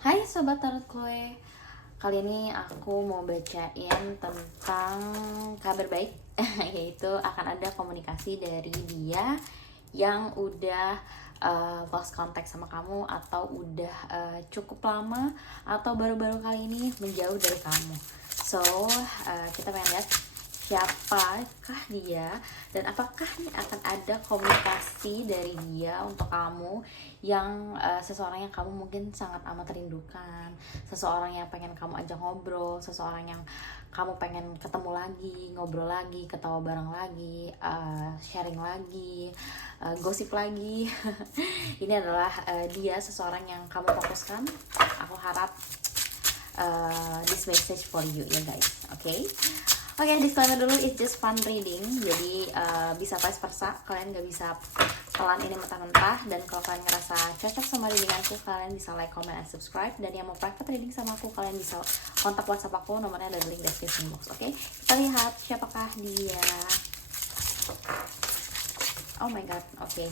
Hai Sobat Tarot Chloe. Kali ini aku mau bacain tentang kabar baik yaitu akan ada komunikasi dari dia yang udah lost contact sama kamu, atau udah cukup lama, atau baru-baru kali ini menjauh dari kamu. So, kita pengen lihat siapakah dia dan apakah nih akan ada komunikasi dari dia untuk kamu yang seseorang yang kamu mungkin sangat amat rindukan, seseorang yang pengen kamu ajak ngobrol, seseorang yang kamu pengen ketemu lagi, ngobrol lagi, ketawa bareng lagi, sharing lagi, gosip lagi. Ini adalah dia, seseorang yang kamu fokuskan. Aku harap this message for you ya guys. Oke, disclaimer dulu, it's just fun reading. Jadi bisa vice versa, kalian gak bisa pelan ini mentah-mentah. Dan kalau kalian ngerasa cocok sama reading aku, kalian bisa like, comment, and subscribe. Dan yang mau private reading sama aku, kalian bisa kontak WhatsApp aku, nomornya ada di link description box. Oke, kita lihat siapakah dia. Oh my god, oke.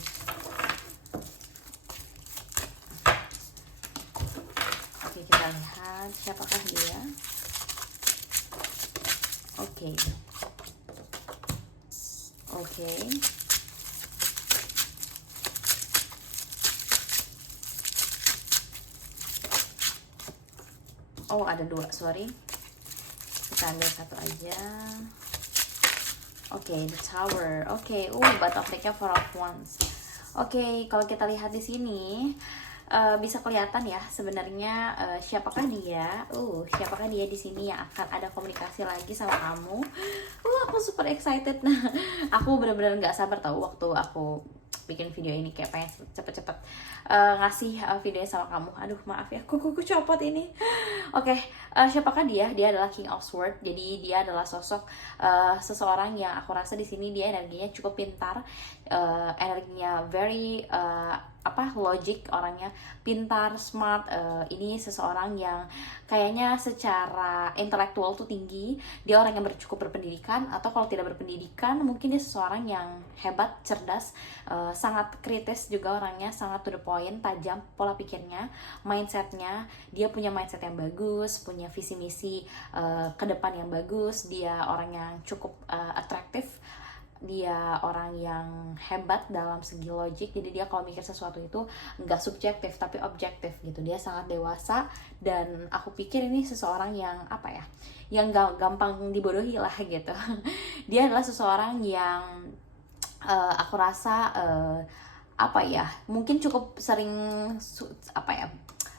Oke, kita lihat siapakah dia. Oke. Oh, ada dua, sorry. Kita ambil satu aja. Oke, the tower. Oke, Bottom of deck-nya Four of Wands. Oke, kalau kita lihat di sini bisa kelihatan ya sebenarnya siapakah dia. Siapakah dia di sini yang akan ada komunikasi lagi sama kamu. Aku super excited. Nah, aku benar-benar nggak sabar tahu waktu aku bikin video ini, kayak pengen cepet-cepet ngasih videonya sama kamu. Aduh, maaf ya, kuku copot ini. Oke, siapakah dia? Dia adalah King of Swords. Jadi dia adalah sosok seseorang yang aku rasa di sini dia energinya cukup pintar, energinya very logic, orangnya pintar, smart. Ini seseorang yang kayaknya secara intelektual tuh tinggi. Dia orang yang cukup berpendidikan, atau kalau tidak berpendidikan mungkin dia seseorang yang hebat, cerdas, sangat kritis juga orangnya, sangat to the point, tajam pola pikirnya, mindsetnya. Dia punya mindset yang bagus, punya visi misi ke depan yang bagus. Dia orang yang cukup atraktif. Dia orang yang hebat dalam segi logik. Jadi dia kalau mikir sesuatu itu nggak subjektif tapi objektif gitu. Dia sangat dewasa, dan aku pikir ini seseorang yang yang gampang dibodohi lah gitu. Dia adalah seseorang yang aku rasa mungkin cukup sering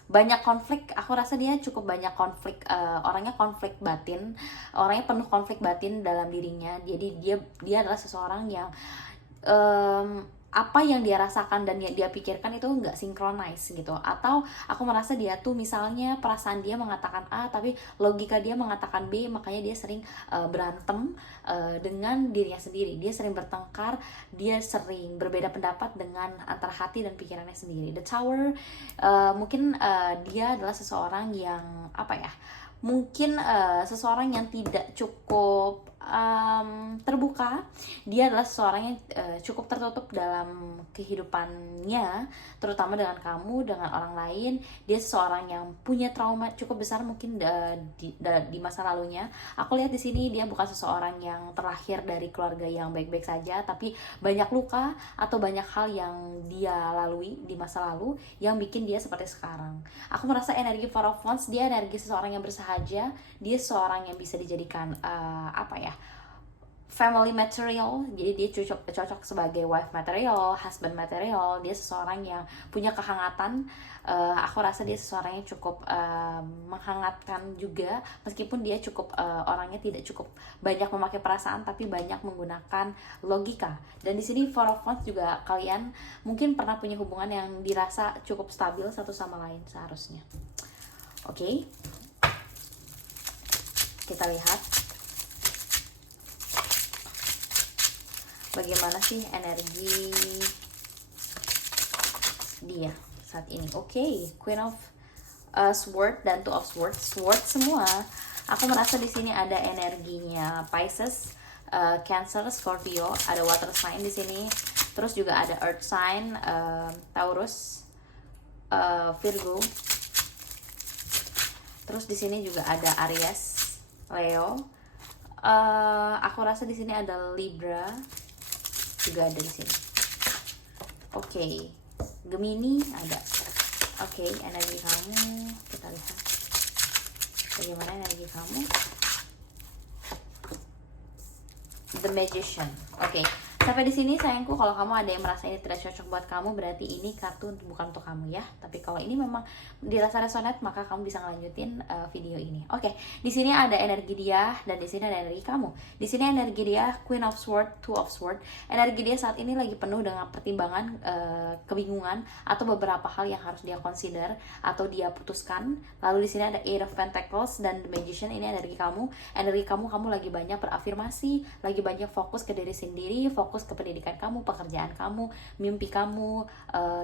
banyak konflik. Aku rasa dia cukup banyak konflik, orangnya konflik batin, orangnya penuh konflik batin dalam dirinya. Jadi dia adalah seseorang yang apa yang dia rasakan dan dia pikirkan itu nggak sinkronis gitu. Atau aku merasa dia tuh misalnya perasaan dia mengatakan A tapi logika dia mengatakan B, makanya dia sering berantem dengan dirinya sendiri. Dia sering bertengkar, dia sering berbeda pendapat dengan antara hati dan pikirannya sendiri. The Tower, mungkin dia adalah seseorang yang mungkin seseorang yang tidak cukup terbuka. Dia adalah seseorang yang cukup tertutup dalam kehidupannya, terutama dengan kamu, dengan orang lain. Dia seseorang yang punya trauma cukup besar mungkin di masa lalunya. Aku lihat di sini dia bukan seseorang yang terlahir dari keluarga yang baik-baik saja, tapi banyak luka atau banyak hal yang dia lalui di masa lalu yang bikin dia seperti sekarang. Aku merasa energi Four of Wands, dia energi seseorang yang bersahaja. Dia seorang yang bisa dijadikan family material. Jadi dia cocok sebagai wife material, husband material. Dia seseorang yang punya kehangatan. Aku rasa dia seseorang yang cukup menghangatkan juga, meskipun dia cukup orangnya tidak cukup banyak memakai perasaan tapi banyak menggunakan logika. Dan di sini Four of Wands juga, kalian mungkin pernah punya hubungan yang dirasa cukup stabil satu sama lain seharusnya. Oke. Kita lihat bagaimana sih energi dia saat ini. Queen of Swords dan Two of Swords, Swords semua. Aku merasa di sini ada energinya Pisces, Cancer, Scorpio, ada water sign di sini. Terus juga ada earth sign, Taurus, Virgo, di sini juga ada Aries, Leo. Aku rasa di sini ada Libra juga ada di sini. Oke, Gemini ada. Oke, energi kamu kita lihat bagaimana energi kamu. The Magician. Oke. Sampai di sini sayangku, kalau kamu ada yang merasa ini tidak cocok buat kamu, berarti ini kartu bukan untuk kamu ya. Tapi kalau ini memang dirasa resonate, maka kamu bisa ngelanjutin video ini. Oke, di sini ada energi dia dan di sini ada energi kamu. Di sini energi dia Queen of Swords, Two of Swords. Energi dia saat ini lagi penuh dengan pertimbangan, kebingungan atau beberapa hal yang harus dia consider atau dia putuskan. Lalu di sini ada Eight of Pentacles dan The Magician. Ini energi kamu. Energi kamu lagi banyak berafirmasi, lagi banyak fokus ke diri sendiri, fokus ke pendidikan kamu, pekerjaan kamu, mimpi kamu,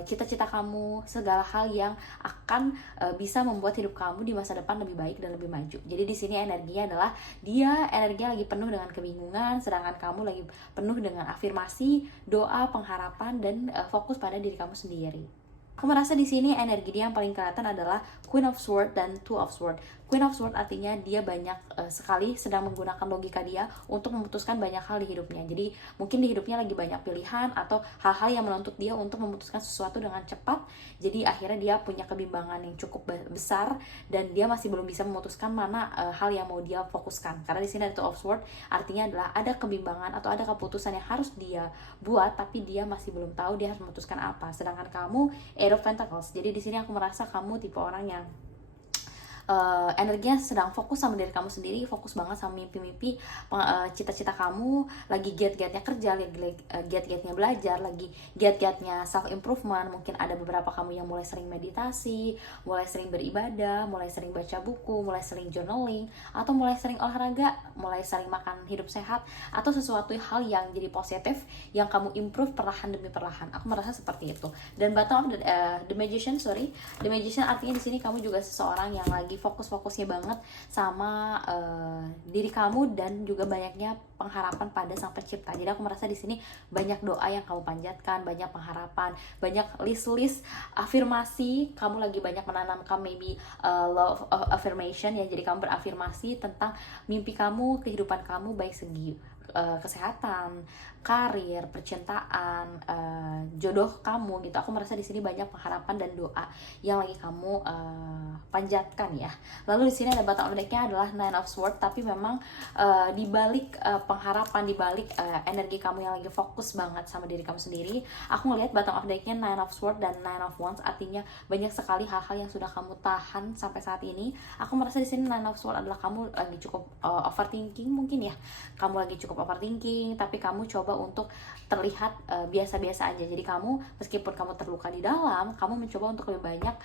cita-cita kamu, segala hal yang akan bisa membuat hidup kamu di masa depan lebih baik dan lebih maju. Jadi di sini energinya adalah dia energinya lagi penuh dengan kebingungan, sedangkan kamu lagi penuh dengan afirmasi, doa, pengharapan, dan fokus pada diri kamu sendiri. Aku merasa di sini energi dia yang paling kelihatan adalah Queen of Swords dan Two of Swords. Queen of Swords artinya dia banyak sekali sedang menggunakan logika dia untuk memutuskan banyak hal di hidupnya. Jadi mungkin di hidupnya lagi banyak pilihan atau hal-hal yang menuntut dia untuk memutuskan sesuatu dengan cepat. Jadi akhirnya dia punya kebimbangan yang cukup besar dan dia masih belum bisa memutuskan mana hal yang mau dia fokuskan. Karena di sini ada Two of Swords artinya adalah ada kebimbangan atau ada keputusan yang harus dia buat tapi dia masih belum tahu dia harus memutuskan apa. Sedangkan kamu Eight of Pentacles. Jadi di sini aku merasa kamu tipe orang yang energinya sedang fokus sama diri kamu sendiri, fokus banget sama mimpi-mimpi, cita-cita kamu, lagi giat-giatnya kerja, lagi giat-giatnya belajar, lagi giat-giatnya self improvement. Mungkin ada beberapa kamu yang mulai sering meditasi, mulai sering beribadah, mulai sering baca buku, mulai sering journaling, atau mulai sering olahraga, mulai sering makan hidup sehat, atau sesuatu hal yang jadi positif yang kamu improve perlahan demi perlahan. Aku merasa seperti itu. Dan bottom of the Magician, The Magician artinya di sini kamu juga seseorang yang lagi fokus-fokusnya banget sama diri kamu dan juga banyaknya pengharapan pada Sang Pencipta. Jadi aku merasa di sini banyak doa yang kamu panjatkan, banyak pengharapan, banyak list-list afirmasi. Kamu lagi banyak menanamkan maybe love affirmation ya. Jadi kamu berafirmasi tentang mimpi kamu, kehidupan kamu baik segi kesehatan, karir, percintaan, jodoh kamu gitu. Aku merasa di sini banyak pengharapan dan doa yang lagi kamu panjatkan ya. Lalu di sini ada bottom of deck-nya adalah Nine of Swords, tapi memang di balik pengharapan, di balik energi kamu yang lagi fokus banget sama diri kamu sendiri, aku ngelihat bottom of deck-nya Nine of Swords dan Nine of Wands, artinya banyak sekali hal-hal yang sudah kamu tahan sampai saat ini. Aku merasa di sini Nine of Swords adalah kamu lagi cukup overthinking mungkin ya. Kamu lagi cukup overthinking, tapi kamu coba untuk terlihat biasa-biasa aja. Jadi kamu meskipun kamu terluka di dalam, kamu mencoba untuk lebih banyak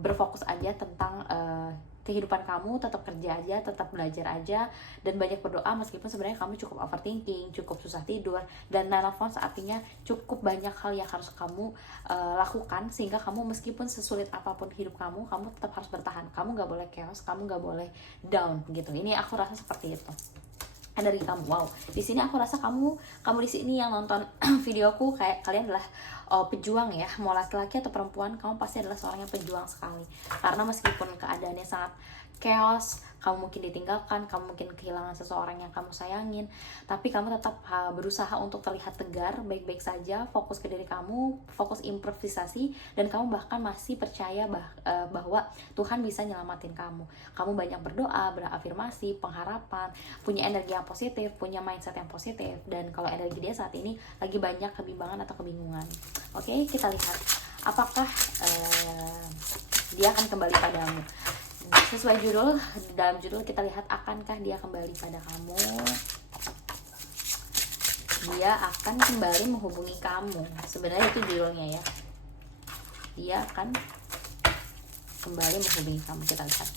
berfokus aja tentang kehidupan kamu, tetap kerja aja, tetap belajar aja, dan banyak berdoa meskipun sebenarnya kamu cukup overthinking, cukup susah tidur. Dan Nine of Wands artinya cukup banyak hal yang harus kamu lakukan, sehingga kamu meskipun sesulit apapun hidup kamu tetap harus bertahan. Kamu gak boleh chaos, kamu gak boleh down gitu. Ini aku rasa seperti itu dari kamu. Wow, di sini aku rasa kamu di sini yang nonton videoku, kayak kalian adalah pejuang ya, mau laki-laki atau perempuan, kamu pasti adalah seorang yang pejuang sekali. Karena meskipun keadaannya sangat chaos, kamu mungkin ditinggalkan, kamu mungkin kehilangan seseorang yang kamu sayangin, tapi kamu tetap berusaha untuk terlihat tegar, baik-baik saja, fokus ke diri kamu, fokus improvisasi, dan kamu bahkan masih percaya bahwa Tuhan bisa nyelamatin kamu. Kamu banyak berdoa, berafirmasi, pengharapan, punya energi yang positif, punya mindset yang positif. Dan kalau energi dia saat ini lagi banyak kebimbangan atau kebingungan. Oke, kita lihat apakah dia akan kembali padamu. Sesuai judul, dalam judul kita lihat akankah dia kembali pada kamu. Dia akan kembali menghubungi kamu. Sebenarnya itu judulnya ya. Dia akan kembali menghubungi kamu. Kita lihat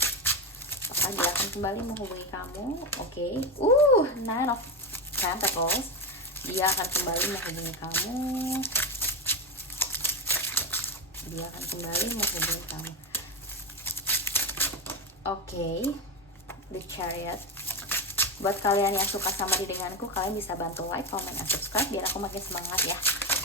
apakah dia akan kembali menghubungi kamu. Oke. Nine of Pentacles. Dia akan kembali menghubungi kamu. Dia akan kembali menghubungi kamu. Oke, The Chariot. Buat kalian yang suka sama readinganku, kalian bisa bantu like, comment, dan subscribe biar aku makin semangat ya.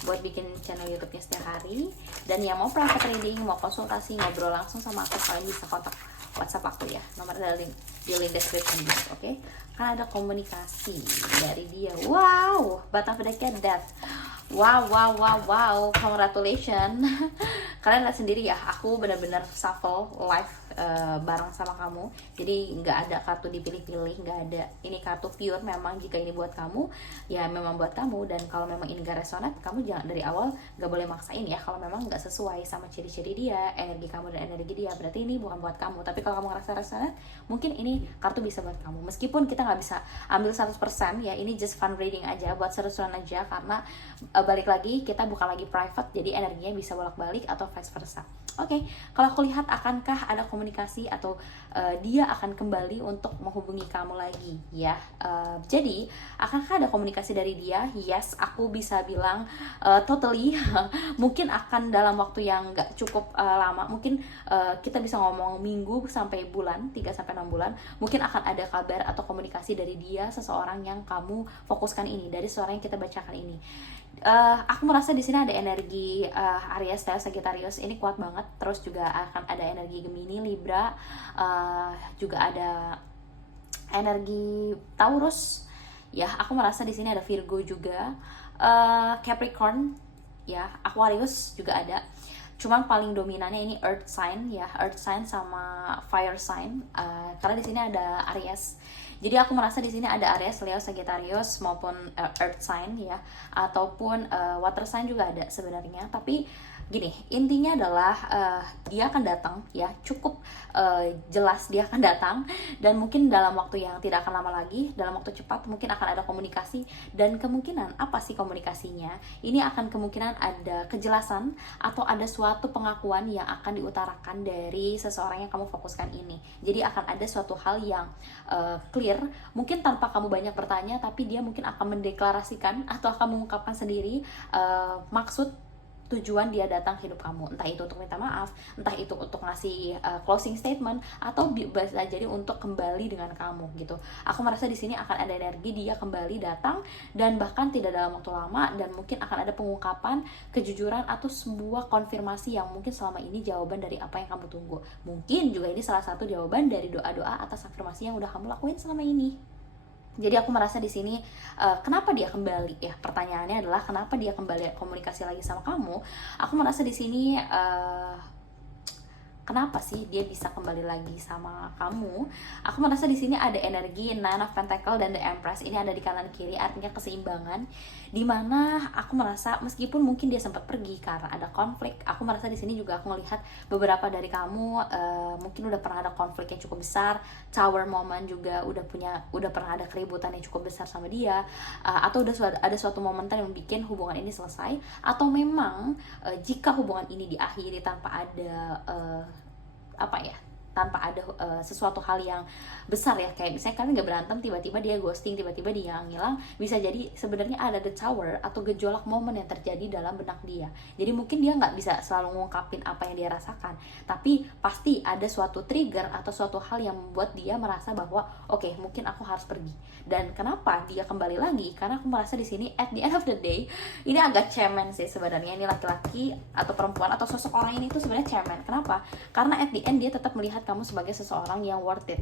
buat bikin channel YouTube-nya setiap hari. Dan yang mau private reading, mau konsultasi, ngobrol langsung sama aku, kalian bisa kontak WhatsApp aku ya, nomor di link description gitu, oke? Kan ada komunikasi dari dia. Wow, bottom of the deck death. Wow, congratulations. Kalian lihat sendiri ya, aku benar-benar shuffle live bareng sama kamu. Jadi nggak ada kartu dipilih-pilih, nggak ada. Ini kartu pure, memang jika ini buat kamu, ya memang buat kamu. Dan kalau memang ini gak resonate, kamu jangan dari awal nggak boleh maksain ya. Kalau memang nggak sesuai sama ciri-ciri dia, energi kamu dan energi dia, berarti ini bukan buat kamu. Tapi kalau kamu ngerasa resonate, mungkin ini kartu bisa buat kamu. Meskipun kita nggak bisa ambil 100% ya, ini just fun reading aja, buat seru-seruan aja. Karena balik lagi, kita bukan lagi private, jadi energinya bisa bolak-balik atau vice versa. Oke, kalau aku lihat, akankah ada komunikasi atau dia akan kembali untuk menghubungi kamu lagi ya. Jadi akankah ada komunikasi dari dia? Yes, aku bisa bilang totally. Mungkin akan dalam waktu yang gak cukup lama. Mungkin kita bisa ngomong minggu sampai bulan, 3-6 bulan. Mungkin akan ada kabar atau komunikasi dari dia, seseorang yang kamu fokuskan ini, dari seseorang yang kita bacakan ini. Aku merasa di sini ada energi Aries, Leo, Sagittarius, ini kuat banget. Terus juga akan ada energi Gemini, Libra, juga ada energi Taurus. Ya, aku merasa di sini ada Virgo juga, Capricorn, ya, Aquarius juga ada. Cuman paling dominannya ini Earth sign ya, Earth sign sama Fire sign, karena di sini ada Aries. Jadi aku merasa di sini ada Aries, Leo, Sagittarius maupun Earth sign ya, ataupun Water sign juga ada sebenarnya. Tapi gini, intinya adalah dia akan datang ya, cukup jelas dia akan datang, dan mungkin dalam waktu yang tidak akan lama lagi, dalam waktu cepat mungkin akan ada komunikasi. Dan kemungkinan apa sih komunikasinya? Ini akan kemungkinan ada kejelasan atau ada suatu pengakuan yang akan diutarakan dari seseorang yang kamu fokuskan ini. Jadi akan ada suatu hal yang clear, mungkin tanpa kamu banyak bertanya, tapi dia mungkin akan mendeklarasikan atau akan mengungkapkan sendiri maksud tujuan dia datang hidup kamu, entah itu untuk minta maaf, entah itu untuk ngasih closing statement, atau bisa jadi untuk kembali dengan kamu gitu. Aku merasa di sini akan ada energi dia kembali datang, dan bahkan tidak dalam waktu lama, dan mungkin akan ada pengungkapan, kejujuran, atau sebuah konfirmasi yang mungkin selama ini jawaban dari apa yang kamu tunggu. Mungkin juga ini salah satu jawaban dari doa-doa atas afirmasi yang udah kamu lakuin selama ini. Jadi aku merasa di sini kenapa dia kembali ya? Pertanyaannya adalah kenapa dia kembali komunikasi lagi sama kamu? Aku merasa di sini kenapa sih dia bisa kembali lagi sama kamu? Aku merasa di sini ada energi Nine of Pentacle dan The Empress. Ini ada di kanan kiri, artinya keseimbangan. Dimana aku merasa meskipun mungkin dia sempat pergi karena ada konflik, aku merasa di sini juga aku melihat beberapa dari kamu mungkin udah pernah ada konflik yang cukup besar. Tower moment juga udah pernah ada keributan yang cukup besar sama dia, atau ada suatu momentum yang bikin hubungan ini selesai, atau memang jika hubungan ini diakhiri tanpa ada tanpa ada sesuatu hal yang besar ya, kayak misalnya kalian gak berantem, tiba-tiba dia ghosting, tiba-tiba dia ngilang, bisa jadi sebenarnya ada the tower atau gejolak momen yang terjadi dalam benak dia. Jadi mungkin dia nggak bisa selalu ngungkapin apa yang dia rasakan, tapi pasti ada suatu trigger atau suatu hal yang membuat dia merasa bahwa oke, mungkin aku harus pergi. Dan kenapa dia kembali lagi? Karena aku merasa di sini at the end of the day ini agak cemen sih sebenarnya. Ini laki-laki atau perempuan atau sosok orang ini tuh sebenarnya cemen. Kenapa? Karena at the end dia tetap melihat kamu sebagai seseorang yang worth it.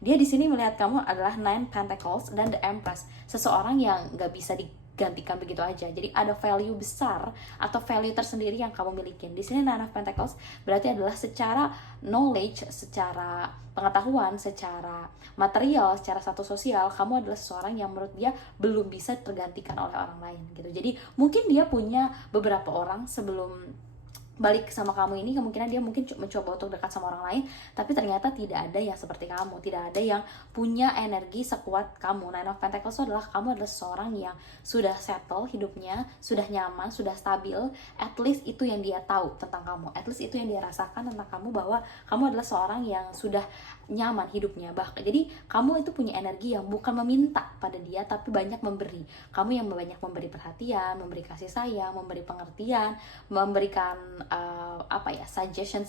Dia di sini melihat kamu adalah Nine Pentacles dan The Empress, seseorang yang gak bisa digantikan begitu aja. Jadi ada value besar atau value tersendiri yang kamu miliki. Di sini Nine of Pentacles berarti adalah secara knowledge, secara pengetahuan, secara material, secara status sosial, kamu adalah seseorang yang menurut dia belum bisa tergantikan oleh orang lain gitu. Jadi mungkin dia punya beberapa orang sebelum balik sama kamu ini, kemungkinan dia mungkin mencoba untuk dekat sama orang lain, tapi ternyata tidak ada yang seperti kamu, tidak ada yang punya energi sekuat kamu. Nine of Pentacles adalah kamu adalah seseorang yang sudah settle hidupnya, sudah nyaman, sudah stabil. At least itu yang dia tahu tentang kamu, at least itu yang dia rasakan tentang kamu, bahwa kamu adalah seorang yang sudah nyaman hidupnya. Bahkan jadi kamu itu punya energi yang bukan meminta pada dia, tapi banyak memberi. Kamu yang banyak memberi perhatian, memberi kasih sayang, memberi pengertian, memberikan apa ya, suggestion,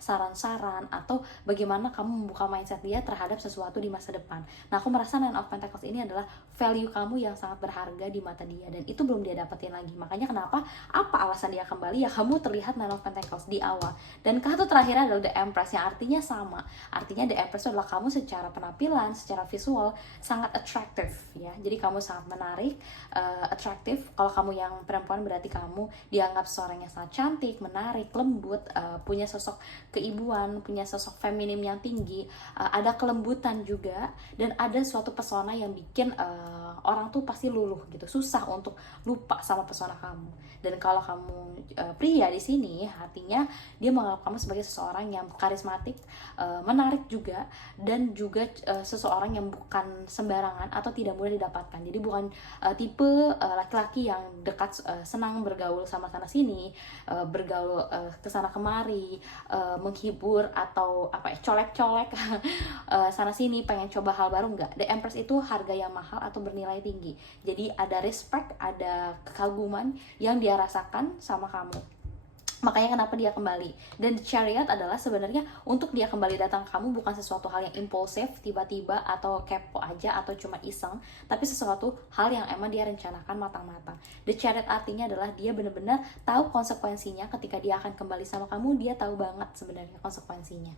saran-saran, atau bagaimana kamu membuka mindset dia terhadap sesuatu di masa depan. Nah, aku merasa Nine of Pentacles ini adalah value kamu yang sangat berharga di mata dia, dan itu belum dia dapetin lagi. Makanya kenapa, apa alasan dia kembali, ya kamu terlihat Nine of Pentacles di awal. Dan kartu terakhir adalah The Empress, yang artinya sama. Artinya The Empress adalah kamu secara penampilan, secara visual sangat attractive ya. Jadi kamu sangat menarik, attractive. Kalau kamu yang perempuan berarti kamu dianggap seorang yang sangat cantik, menarik, lembut, punya sosok keibuan, punya sosok feminim yang tinggi, ada kelembutan juga, dan ada suatu pesona yang bikin orang tuh pasti luluh gitu, susah untuk lupa sama pesona kamu. Dan kalau kamu pria di sini, artinya dia menganggap kamu sebagai seseorang yang karismatik, menarik juga, dan juga seseorang yang bukan sembarangan atau tidak mudah didapatkan. Jadi bukan tipe laki-laki yang dekat, senang bergaul sama sana sini, bergaul kesana kemari, menghibur atau apa ya, colek-colek sana sini, pengen coba hal baru. Enggak. The Empress itu harga yang mahal atau bernilai tinggi. Jadi ada respect, ada kekaguman yang dia rasakan sama kamu. Makanya kenapa dia kembali. Dan Chariot adalah sebenarnya untuk dia kembali datang ke kamu bukan sesuatu hal yang impulsif, tiba-tiba, atau kepo aja, atau cuma iseng, tapi sesuatu hal yang emang dia rencanakan matang-matang. The Chariot artinya adalah dia benar-benar tahu konsekuensinya ketika dia akan kembali sama kamu. Dia tahu banget sebenarnya konsekuensinya.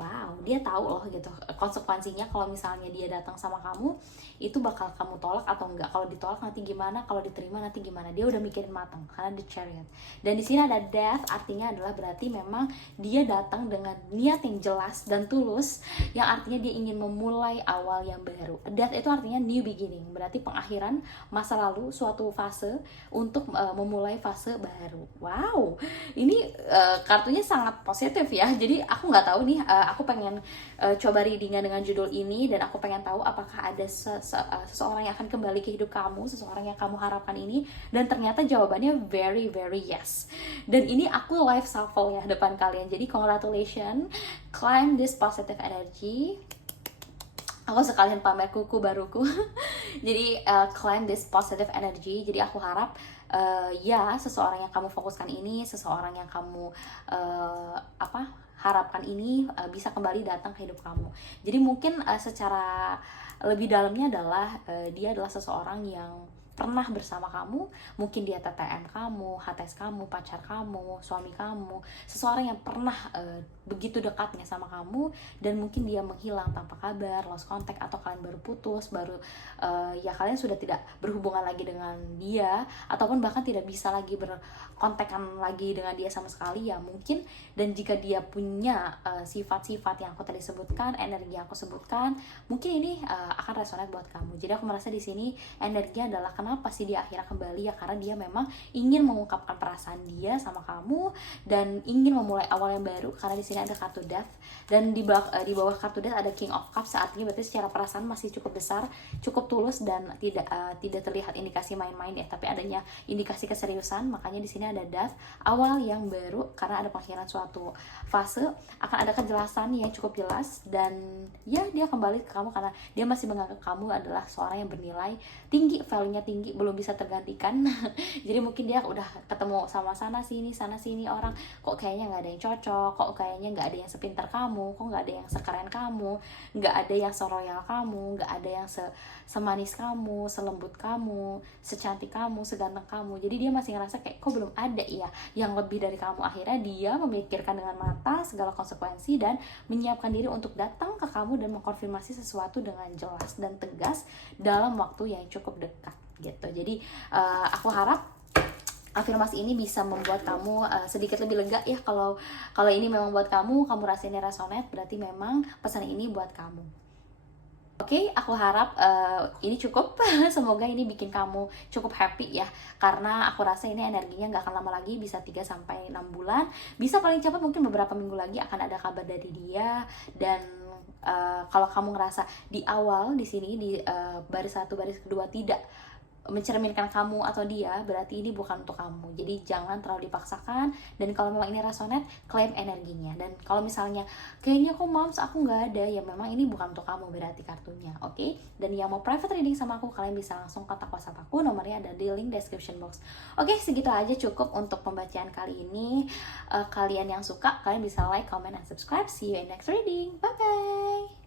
Wow, dia tahu loh gitu konsekuensinya kalau misalnya dia datang sama kamu, itu bakal kamu tolak atau enggak. Kalau ditolak nanti gimana, kalau diterima nanti gimana. Dia udah mikirin matang karena The Chariot. Dan di sini ada Death, artinya adalah berarti memang dia datang dengan niat yang jelas dan tulus, yang artinya dia ingin memulai awal yang baru. Death itu artinya new beginning, berarti pengakhiran masa lalu, suatu fase untuk memulai fase baru. Wow, ini kartunya sangat positif ya. Jadi aku nggak tahu nih, aku pengen coba readingan dengan judul ini, dan aku pengen tahu apakah ada seseorang yang akan kembali ke hidup kamu, seseorang yang kamu harapkan ini. Dan ternyata jawabannya very yes. Dan ini aku live shuffle ya depan kalian. Jadi congratulations, claim this positive energy. Aku sekalian pamer kuku baruku. Jadi claim this positive energy. Jadi aku harap ya seseorang yang kamu fokuskan ini, seseorang yang kamu harapkan ini bisa kembali datang ke hidup kamu. Jadi mungkin secara lebih dalamnya adalah dia adalah seseorang yang pernah bersama kamu, mungkin dia TTM kamu, HTS kamu, pacar kamu, suami kamu, seseorang yang pernah begitu dekatnya sama kamu, dan mungkin dia menghilang tanpa kabar, lost contact, atau kalian baru putus, ya kalian sudah tidak berhubungan lagi dengan dia, ataupun bahkan tidak bisa lagi berkontekan lagi dengan dia sama sekali ya mungkin. Dan jika dia punya sifat-sifat yang aku tadi sebutkan, energi yang aku sebutkan, mungkin ini akan resonate buat kamu. Jadi aku merasa di sini energinya adalah kenapa sih dia akhirnya kembali, ya karena dia memang ingin mengungkapkan perasaan dia sama kamu dan ingin memulai awal yang baru. Karena di sini ada kartu Death, dan di bawah kartu Death ada King of Cups, artinya berarti secara perasaan masih cukup besar, cukup tulus, dan tidak terlihat indikasi main-main ya, tapi adanya indikasi keseriusan. Makanya di sini ada Death, awal yang baru, karena ada pengakhiran suatu fase, akan ada kejelasan yang cukup jelas, dan ya dia kembali ke kamu karena dia masih menganggap kamu adalah seorang yang bernilai tinggi, value-nya tinggi, belum bisa tergantikan. Jadi mungkin dia udah ketemu sama sana sini orang, kok kayaknya nggak ada yang cocok, kok kayaknya nggak ada yang sepintar kamu, kok nggak ada yang sekeren kamu, nggak ada yang seroyal kamu, nggak ada yang semanis kamu, selembut kamu, secantik kamu, seganteng kamu. Jadi dia masih ngerasa kayak kok belum ada ya yang lebih dari kamu. Akhirnya dia memikirkan dengan mata segala konsekuensi dan menyiapkan diri untuk datang ke kamu dan mengkonfirmasi sesuatu dengan jelas dan tegas dalam waktu yang cukup dekat gitu. Jadi aku harap afirmasi ini bisa membuat kamu sedikit lebih lega ya. Kalau ini memang buat kamu rasa ini resonate, berarti memang pesan ini buat kamu. Oke, aku harap ini cukup. Semoga ini bikin kamu cukup happy ya, karena aku rasa ini energinya nggak akan lama lagi, bisa 3-6 bulan, bisa paling cepat mungkin beberapa minggu lagi akan ada kabar dari dia. Dan kalau kamu ngerasa di awal di sini di baris 1, baris kedua tidak mencerminkan kamu atau dia, berarti ini bukan untuk kamu. Jadi jangan terlalu dipaksakan, dan kalau memang ini resonate, claim energinya. Dan kalau misalnya kayaknya kok moms aku nggak ada, ya memang ini bukan untuk kamu berarti kartunya, oke? Dan yang mau private reading sama aku, kalian bisa langsung kontak WhatsApp aku, nomornya ada di link description box. Oke, segitu aja cukup untuk pembacaan kali ini. Kalian yang suka, kalian bisa like, comment, and subscribe. See you in next reading. Bye bye.